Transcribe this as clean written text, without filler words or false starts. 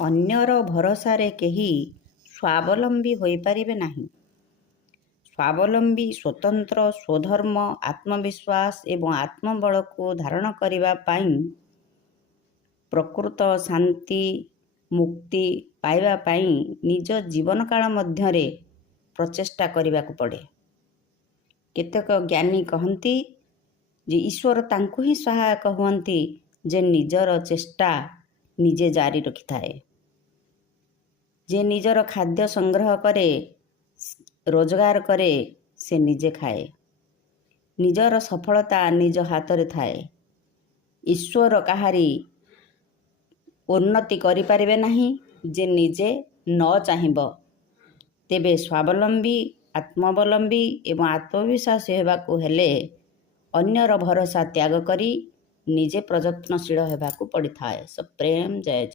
ଅନ୍ୟର ଭରସାରେ କେହି ସ୍ୱାବଲମ୍ବୀ ହୋଇପାରିବେ ନାହିଁ। ସ୍ୱାବଲମ୍ବୀ ସ୍ୱତନ୍ତ୍ର ସ୍ୱଧର୍ମ, ଆତ୍ମବିଶ୍ୱାସ ଏବଂ ଆତ୍ମବଳକୁ ଧାରଣ କରିବା ପାଇଁ ପ୍ରକୃତ ଶାନ୍ତି ମୁକ୍ତି ପାଇବା ପାଇଁ ନିଜ ଜୀବନକାଳ ମଧ୍ୟରେ ପ୍ରଚେଷ୍ଟା କରିବାକୁ ପଡ଼େ। କେତେକ ଜ୍ଞାନୀ କହନ୍ତି ଯେ ଈଶ୍ୱର ତାଙ୍କୁ ହିଁ ସହାୟକ ହୁଅନ୍ତି ଯେ ନିଜର ଚେଷ୍ଟା ନିଜେ ଜାରି ରଖିଥାଏ। ଯେ ନିଜର ଖାଦ୍ୟ ସଂଗ୍ରହ କରେ, ରୋଜଗାର କରେ, ସେ ନିଜେ ଖାଏ। ନିଜର ସଫଳତା ନିଜ ହାତରେ ଥାଏ। ଈଶ୍ୱର କାହାରି ଉନ୍ନତି କରିପାରିବେ ନାହିଁ ଯେ ନିଜେ ନ ଚାହିଁବ। ତେବେ ସ୍ୱାବଲମ୍ବୀ, ଆତ୍ମାବଲମ୍ବୀ ଏବଂ ଆତ୍ମବିଶ୍ୱାସୀ ହେବାକୁ ହେଲେ ଅନ୍ୟର ଭରସା ତ୍ୟାଗ କରି ନିଜେ ପ୍ରଯତ୍ନଶୀଳ ହେବାକୁ ପଡ଼ିଥାଏ। ପ୍ରେମ ଜୟ